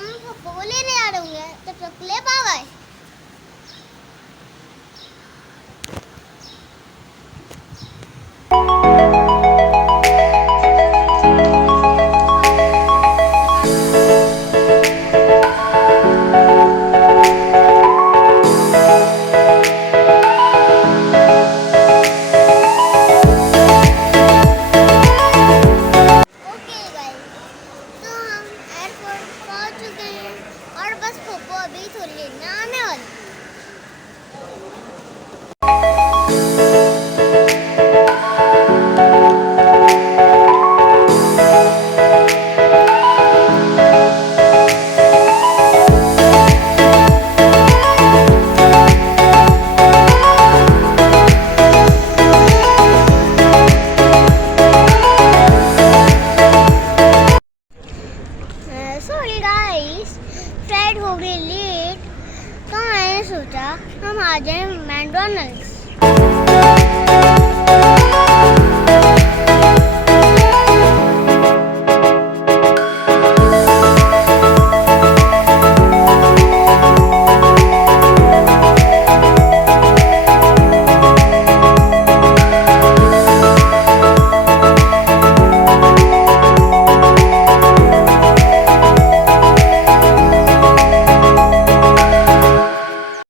हम फुप्पो को लेने जा रहे होंगे, तब तक ले बाय बाय। ओके गाइस, तो हम एयरपोर्ट पहुंच चुके हैं और बस फुप्पो अभी थोड़ी देर में आने वाली है।